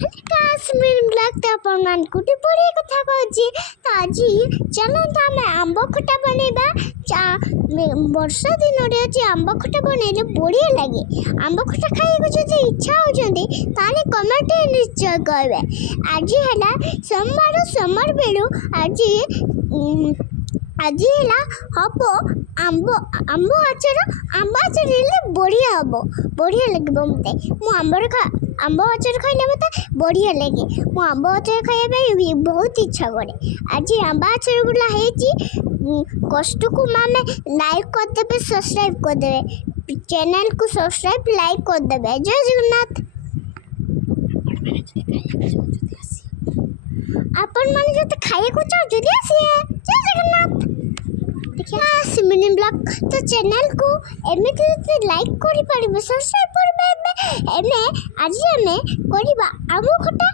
କାଶ୍ମୀର ବ୍ଲଗ୍ ତ ଆପଣମାନଙ୍କୁ ଗୋଟେ ବଢ଼ିଆ କଥା କହୁଛି। ତ ଆଜି ଚାଲନ୍ତୁ ଆମେ ଆମ୍ବ ଖଟା ବନେଇବା। ବର୍ଷା ଦିନରେ ଆଜି ଆମ୍ବ ଖଟା ବନେଇଲେ ବଢ଼ିଆ ଲାଗେ। ଆମ୍ବ ଖଟା ଖାଇବାକୁ ଯଦି ଇଚ୍ଛା ହେଉଛନ୍ତି ତାହେଲେ କମେଣ୍ଟରେ ନିଶ୍ଚୟ କହିବେ। ଆଜି ହେଲା ସୋମବାର ବେଳୁ ଆଜି ହେଲା ହବ ଆମ୍ବ ଆଚାର ହେଲେ ବଢ଼ିଆ ହେବ, ବଢ଼ିଆ ଲାଗିବ ମୋତେ। ମୁଁ ଆମ୍ବ ଆଚାର ଖାଇଲେ ମୋତେ ବଢ଼ିଆ ଲାଗେ। ମୁଁ ଆମ୍ବ ଆଚାର ଖାଇବା ପାଇଁ ବହୁତ ଇଚ୍ଛା କରେ। ଆଜି ଆମ୍ବ ଆଚାର ଗୁଡ଼ା ହେଇଛି। କଷ୍ଟକୁ ଆମେ ଲାଇକ୍ କରିଦେବେ, ସବସ୍କ୍ରାଇବ୍ କରିଦେବେ, ଚ୍ୟାନେଲକୁ ସବସ୍କ୍ରାଇବ୍ ଲାଇକ୍ କରିଦେବେ। ଜୟ ଜଗନ୍ନାଥ। ଆପଣମାନେ ଯଦି ଖାଇବାକୁ ଚାହୁଁଛନ୍ତି ଆସିବେ। ଜୟ ଜଗନ୍ନାଥ। ଦେଖିବା ସିମିନି ବ୍ଲଗ୍ ତ ଚ୍ୟାନେଲକୁ ଏମିତି ଲାଇକ୍ କରିପାରିବେ, ସବସ୍କ୍ରାଇବ୍ କରିପାରିବେ। ଆଜି ଆମେ କରିବା ଆମ୍ବ ଖଟା